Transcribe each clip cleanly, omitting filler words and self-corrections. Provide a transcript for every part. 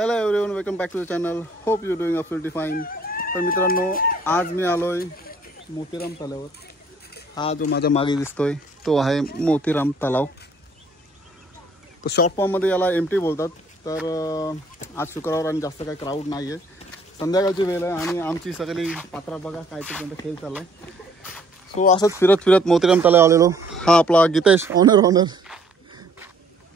Hello everyone, welcome back to the channel. Hope you doing absolutely fine. तर मित्रांनो, आज मी आलोय मोतीराम तलावावर. हा जो माझ्या मागे दिसतोय तो आहे मोतीराम तलाव. तर शॉर्ट फॉर्ममध्ये याला एमटी बोलतात. तर आज शुक्रवार आणि जास्त काही क्राऊड नाही आहे. संध्याकाळची वेळ आहे आणि आमची सगळी पात्रा बघा काय ते कोणता खेळ चालला आहे. सो असंच फिरत फिरत मोतीराम तलाव आलेलो. हा आपला गीतेश ऑनर.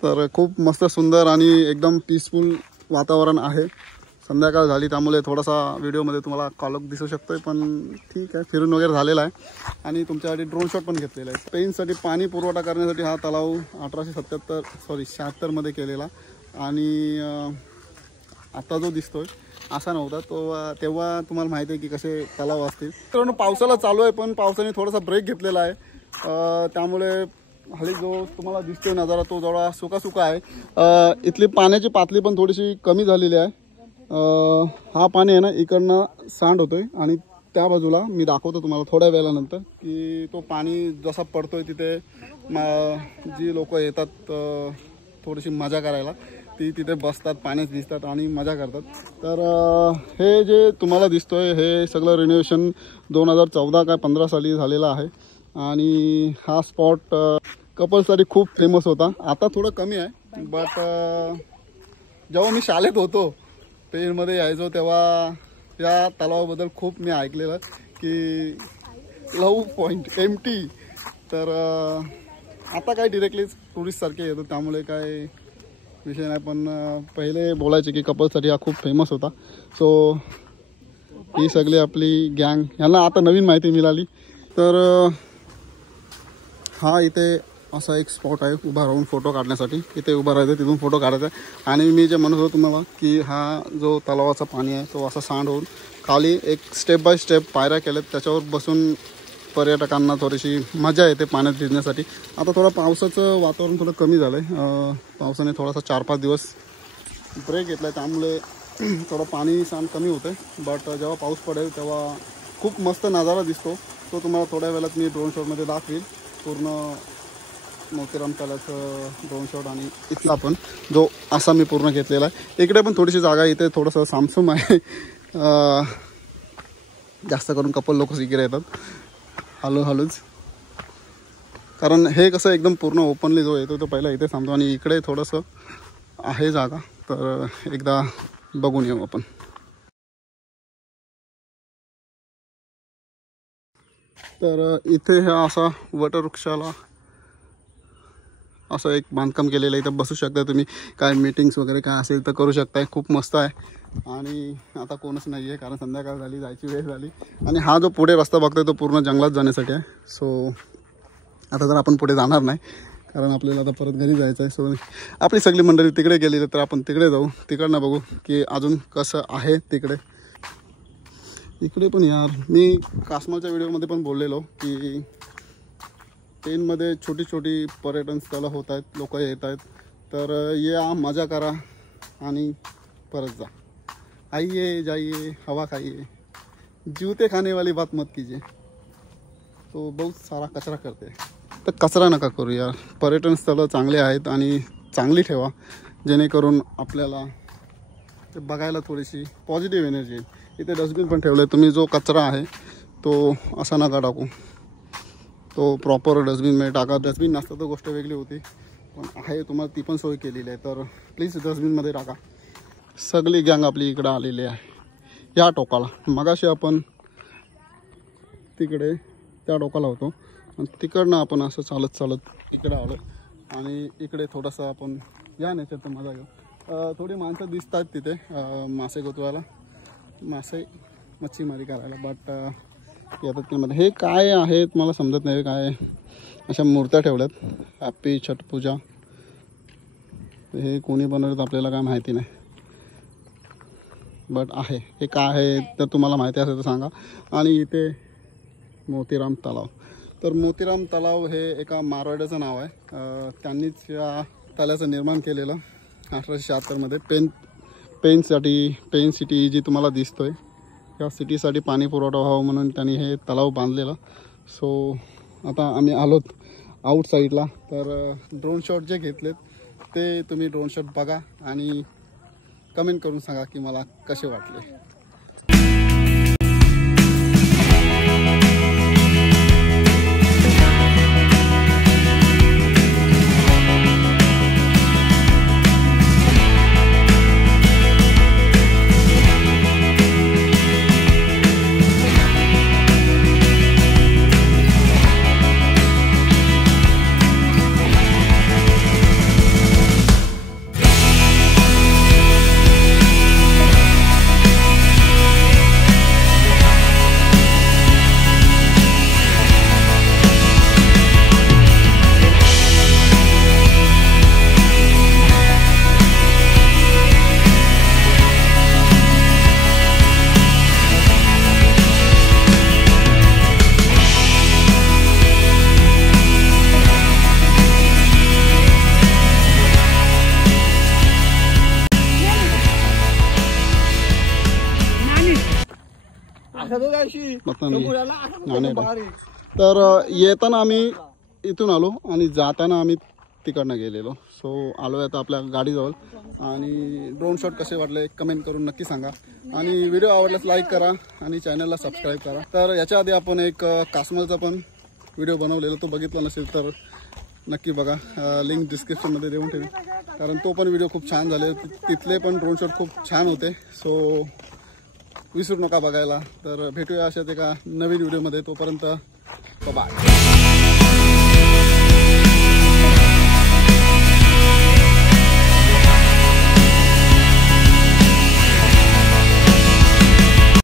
तर खूप मस्त सुंदर आणि एकदम पीसफुल वातावरण आहे. संध्याकाळ झाली त्यामुळे थोडासा व्हिडिओमध्ये तुम्हाला कॉलक दिसू शकतोय, पण ठीक आहे. फिरून वगैरे झालेला आहे आणि तुमच्यासाठी ड्रोन शॉट पण घेतलेला आहे. पेनसाठी पाणी पुरवठा करण्यासाठी हा तलाव 1876 मध्ये केलेला. आणि आता जो दिसतोय असा नव्हता तो. तेव्हा तुम्हाला माहिती आहे की कसे तलाव असतील. मित्रांनो, पावसाला चालू आहे पण पावसाने थोडासा ब्रेक घेतलेला आहे. त्यामुळे हल्ली जो तुम्हाला दिसतोय नजारा तो जरा सुका आहे. इथली पाण्याची पातळी पण थोडीशी कमी झालेली आहे. हा पाणी आहे ना इकडनं सांड होतोय आणि त्या बाजूला मी दाखवतो तुम्हाला थोड्या वेळानंतर की तो पाणी जसा पडतोय तिथे जी लोक येतात थोडीशी मजा करायला, ती तिथे बसतात, पाण्यात दिसतात आणि मजा करतात. तर हे जे तुम्हाला दिसतोय हे सगळं रिनोव्हेशन 2014 काय 15 साली झालेलं आहे. आणि हा स्पॉट कपल्ससाठी खूप फेमस होता. आता थोडं कमी आहे, बट जेव्हा मी शाळेत होतो पेनमध्ये यायचो तेव्हा या तलावाबद्दल खूप मी ऐकलेलं की लव पॉईंट एमटी. तर आता काय डिरेक्टली टुरिस्टसारखे येतो त्यामुळे काय विषय नाही. पण पहिले बोलायचे की कपल्ससाठी हा खूप फेमस होता. सो ही सगळी आपली गँग ह्यांना आता नवीन माहिती मिळाली. तर हा इथे असा एक स्पॉट आहे उभा राहून फोटो काढण्यासाठी. इथे उभा राहायचं, तिथून फोटो काढायचा. आणि मी जे म्हणत होतो तुम्हाला की हा जो तलावाचा पाणी आहे तो असा सांड होऊन खाली एक स्टेप बाय स्टेप पायऱ्या केल्यात, त्याच्यावर बसून पर्यटकांना थोडीशी मजा येते पाण्यात भिजण्यासाठी. आता थोडं पावसाचं वातावरण थोडं कमी झालं आहे. पावसाने थोडासा 4-5 दिवस ब्रेक घेतला आहे त्यामुळे थोडं पाणी सांड कमी होतं आहे. बट जेव्हा पाऊस पडेल तेव्हा खूप मस्त नजारा दिसतो. तो तुम्हाला थोड्या वेळात मी ड्रोन शॉटमध्ये दाखवेल. पूर्ण मोतीराम तलावाचं ड्रोन शॉट आणि इथला पण जो असा मी पूर्ण घेतलेला आहे. इकडे पण थोडीशी जागा, इथे थोडंसं सामसूम आहे. जास्त करून कपल लोक इकडे येतात हळूच, कारण हे कसं एकदम पूर्ण ओपनली जो येतो तो पहिला इथे थांबतो आणि इकडे थोडंसं आहे जागा. तर एकदा बघून येऊ आपण. तर इथे हा असा वटवृक्षाला असं एक बांधकाम केलेलं आहे. इथं बसू शकता तुम्ही, काय मीटिंग्स वगैरे काय असेल तर करू शकताय. खूप मस्त आहे. आणि आता कोणच नाही आहे कारण संध्याकाळ झाली, जायची वेळ झाली. आणि हा जो पुढे रस्ता बघतोय तो पूर्ण जंगलात जाण्यासाठी आहे. सो आता तर आपण पुढे जाणार नाही कारण आपल्याला आता परत घरी जायचं आहे. सो आपली सगळी मंडळी तिकडे गेलेली तर आपण तिकडे जाऊ, तिकडनं बघू की अजून कसं आहे तिकडे. इकडे पण यार मी काश्मीरच्या व्हिडिओमध्ये पण बोललेलो की पेनमध्ये छोटी छोटी पर्यटन स्थळं होत आहेत, लोक येत आहेत. तर या मजा करा आणि परत जा. आइए जाइए हवा खाइए, जूते खाने वाली बात मत कीजिए. तो बहुत सारा कचरा करते. तर कचरा नका करू यार. पर्यटन स्थळं चांगले आहेत आणि चांगली ठेवा जेणेकरून आपल्याला ते बघायला थोडीशी पॉझिटिव्ह एनर्जी येईल. इथे डस्टबिन पण ठेवलं आहे. तुम्ही जो कचरा आहे तो असा नका टाकू, तो प्रॉपर डस्टबिनमध्ये टाका. डस्टबिन नसतं तर गोष्ट वेगळी होती, पण आहे तुम्हाला ती पण सोय केलेली आहे. तर प्लीज डस्टबिनमध्ये टाका. सगळी गँग आपली इकडं आलेली आहे या टोकाला. मगाशी आपण तिकडे त्या टोकाला होतो आणि तिकडनं आपण असं चालत इकडे आलो आणि इकडे थोडंसं आपण या नेचरचा मजा घेऊ. थोडी माणसं दिसतात तिथे मासे गोतवायला, मच्छीमारी करायला. बट येतात त्यामध्ये हे काय आहेत मला समजत नाही. काय अशा मूर्त्या ठेवल्यात. हॅपी छठ पूजा. हे कोणी बनवलं आपल्याला काय माहिती नाही, बट आहे. हे काय आहे तर तुम्हाला माहिती असेल तर सांगा. आणि इथे मोतीराम तलाव. तर मोतीराम तलाव हे एका मारवाड्याचं नाव आहे. त्यांनीच या तलावाचं निर्माण केलेलं 1876 मध्ये. पेन सिटी जी तुम्हाला दिसतोय या सिटीसाठी पाणी पुरवठा व्हावं म्हणून त्यांनी हे तलाव बांधलेलं. सो आता आम्ही आलोत आउट साईडला. तर ड्रोन शॉट जे घेतलेत ते तुम्ही ड्रोन शॉट बघा आणि कमेंट करून सांगा की मला कसे वाटले. तर येताना आम्ही इथून आलो आणि जाताना आम्ही तिकडनं गेलेलो. सो आलो आता आपल्या गाडीजवळ. आणि ड्रोन शॉट कसे वाटले कमेंट करून नक्की सांगा. आणि व्हिडिओ आवडल्यास लाईक करा आणि चॅनलला सबस्क्राईब करा. तर याच्या आधी आपण एक काश्मीरचा पण व्हिडिओ बनवलेला, तो बघितला नसेल तर नक्की बघा. लिंक डिस्क्रिप्शनमध्ये देऊन ठेवी, कारण तो पण व्हिडिओ खूप छान झाले. तिथले पण ड्रोन शॉट खूप छान होते. सो विसरू नका बघायला. तर भेटूया अशाच एका नवीन व्हिडिओमध्ये. तोपर्यंत बाय.